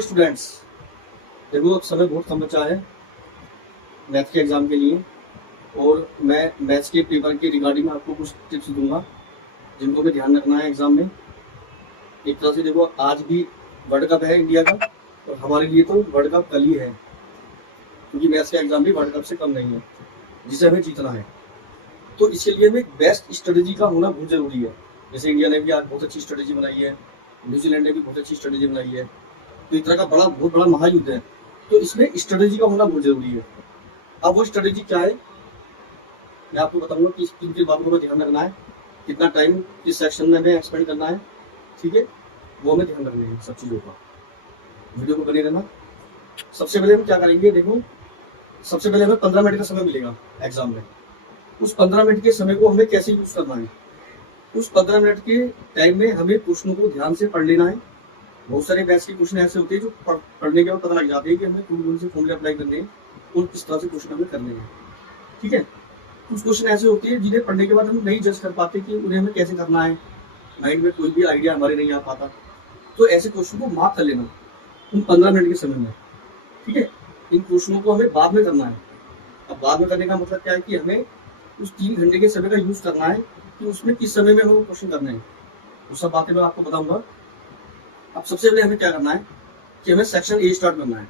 Hello students, देखो अब समय बहुत कम बचा है मैथ के एग्ज़ाम के लिए। और मैं मैथ्स के पेपर के रिगार्डिंग आपको कुछ टिप्स दूंगा जिनको भी ध्यान रखना है एग्ज़ाम में। एक तरह से देखो, आज भी वर्ल्ड कप है इंडिया का, और हमारे लिए तो वर्ल्ड कप कल ही है, क्योंकि मैथ्स का एग्ज़ाम भी वर्ल्ड कप से कम नहीं है जिसे हमें जीतना है। तो इसके लिए हमें बेस्ट स्ट्रेटेजी का होना बहुत ज़रूरी है। जैसे इंडिया ने भी आज बहुत अच्छी स्ट्रेटेजी बनाई है, न्यूजीलैंड ने भी बहुत अच्छी स्ट्रेटेजी बनाई है। तो इस तरह का बहुत बड़ा महायुद्ध है, तो इसमें स्ट्रेटेजी का होना बहुत जरूरी है। अब वो स्ट्रेटेजी क्या है, मैं आपको बताऊंगा कि किन किन बातों पर ध्यान रखना है, कितना टाइम किस सेक्शन में हमें एक्सपेंड करना है, ठीक है, वो हमें ध्यान रखना है सब चीज़ों का। वीडियो को बने रहना। सबसे पहले हम क्या करेंगे, देखो सबसे पहले हमें 15 मिनट का समय मिलेगा एग्जाम में। उस 15 मिनट के समय को हमें कैसे यूज करना है। उस 15 मिनट के टाइम में हमें क्वेश्चनों को ध्यान से पढ़ लेना है। बहुत सारे मैथ्स के क्वेश्चन ऐसे होते हैं जो पढ़ने के बाद पता लग जाते हैं कि हमें कौन कौन से फॉर्मूले अप्लाई करने हैं और किस तरह से क्वेश्चन हमें करने हैं, ठीक है। कुछ क्वेश्चन ऐसे होते हैं जिन्हें पढ़ने के बाद हम नहीं जज कर पाते कि उन्हें हमें कैसे करना है, माइंड में कोई भी आइडिया हमारे नहीं आ पाता। तो ऐसे क्वेश्चन को मार्क कर लेना उन 15 मिनट के समय में, ठीक है। इन क्वेश्चनों को हमें बाद में करना है। अब बाद में करने का मतलब क्या है कि हमें उस 3 घंटे के समय का यूज करना है कि उसमें किस समय में हमें क्वेश्चन करने हैं। वो सब बातें मैं आपको बताऊंगा। अब सबसे पहले हमें क्या करना है कि हमें सेक्शन ए स्टार्ट करना है।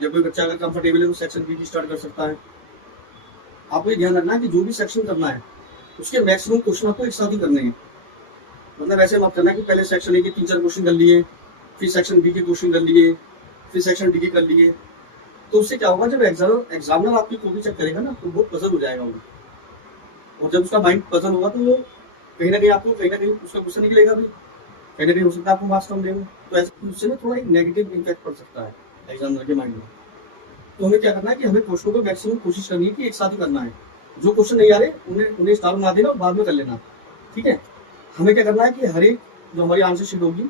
जब कोई बच्चा अगर कंफर्टेबल है तो सेक्शन बी भी स्टार्ट कर सकता है। आपको ये ध्यान रखना है कि जो भी सेक्शन करना है उसके मैक्सिमम क्वेश्चन आपको एक साथ ही करने हैं। मतलब ऐसे मत करना है कि पहले सेक्शन ए के 3-4 क्वेश्चन कर लिए, फिर सेक्शन बी के क्वेश्चन कर लिए, फिर सेक्शन डी के कर लिए। तो उससे क्या होगा, जब एग्जामिनर आपकी कॉपी चेक करेगा ना तो बहुत पजल हो जाएगा वो। और जब उसका माइंड पजल होगा तो वो कहीं ना कहीं उसका क्वेश्चन निकलेगा भी, कहीं ना कहीं हो सकता है आपको मार्क्स कम देगा। तो ऐसे उससे ना थोड़ा एक नेगेटिव इम्पैक्ट पड़ सकता है एग्जामिनर के माइंड में। तो हमें क्या करना है कि हमें क्वेश्चनों को मैक्सिमम कोशिश करनी है कि एक साथ ही करना है। जो क्वेश्चन नहीं आ रहे उन्हें स्टार बना देना और बाद में कर लेना, ठीक है। हमें क्या करना है कि हर एक जो हमारी आंसर शीट होगी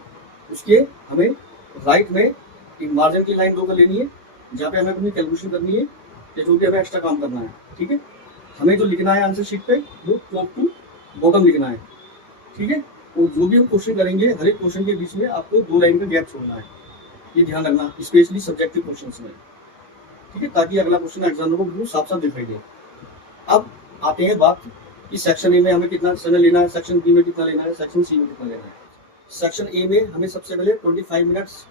उसके हमें राइट में एक मार्जिन की लाइन 2 कर लेनी है, जहाँ पे हमें अपनी कैलकुलेशन करनी है या जो भी हमें एक्स्ट्रा काम करना है, ठीक है। हमें जो लिखना है आंसर शीट पे वो टॉप टू बॉटम लिखना है, ठीक है। और जो भी हम क्वेश्चन करेंगे हर एक क्वेश्चन के बीच में आपको 2 लाइन का गैप छोड़ना है। ये ध्यान रखना, स्पेशली सब्जेक्टिव क्वेश्चन में, ठीक है, ताकि अगला क्वेश्चन एग्जामिनर को बिल्कुल साफ साफ दिखाई दे। अब आते हैं बात कि सेक्शन ए में हमें कितना समय लेना है, सेक्शन बी में कितना लेना है, सेक्शन सी में कितना लेना है। सेक्शन ए में हमें सबसे पहले 25 मिनट्स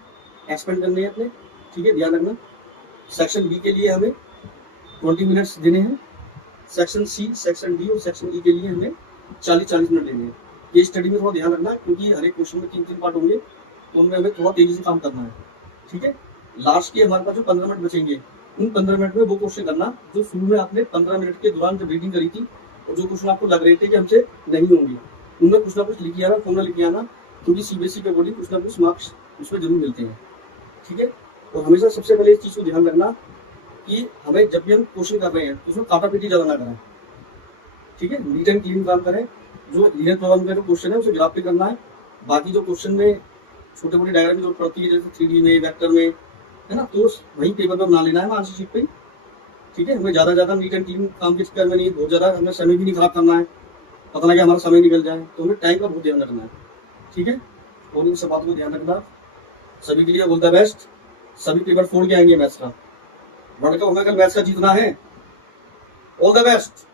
एक्सपेंड करने हैं अपने, ठीक है, ध्यान रखना। सेक्शन बी के लिए हमें 20 मिनट्स देने हैं। सेक्शन सी, सेक्शन डी और सेक्शन ई के लिए हमें 40-40 मिनट देने हैं। ये स्टडी में थोड़ा ध्यान रखना है क्योंकि हर एक क्वेश्चन में 3-3 पार्ट होंगे, तो उनमें हमें थोड़ा तेजी से काम करना है, ठीक है। लास्ट के हमारे पास जो 15 मिनट बचेंगे उन 15 मिनट में वो क्वेश्चन करना जो शुरू में आपने 15 मिनट के दौरान जब रीडिंग करी थी और जो क्वेश्चन आपको लग रहे थे कि हमसे नहीं होंगे, उनमें कुछ ना कुछ लिखी आना, फॉर्मूला लिखी आना, क्योंकि सीबीएसई के अकॉर्डिंग कुछ ना कुछ मार्क्स उसमें जरूर मिलते हैं, ठीक है। और हमेशा सबसे पहले इस चीज़ को ध्यान रखना कि हमें जब भी हम क्वेश्चन कर रहे हैं तो उसमें काटापीटी ज़्यादा ना करें, ठीक है। नीट एंड क्लीन काम करें। जो लीनियर प्रोग्राम का जो क्वेश्चन है उसे ग्राफ पे करना है। बाकी जो क्वेश्चन में छोटे मोटे डायग्राम की जरूरत पड़ती है जैसे 3D में, वेक्टर में, है ना, तो वही पेपर पर बना लेना है आंसर शीट पे, ठीक है। हमें ज़्यादा नीट एंड क्लीन काम के चक्कर में नहीं, बहुत ज़्यादा हमें समय भी नहीं खराब करना है, पता लगे हमारा समय निकल जाए। तो हमें टाइम का बहुत ध्यान रखना है, ठीक है। और इन सब बातों को ध्यान रखना। सभी के लिए ऑल द बेस्ट। सभी पेपर फोड़ के आएंगे मैथ्स का। वर्ल्ड कप हमें कल मैथ्स का जीतना है। All the best.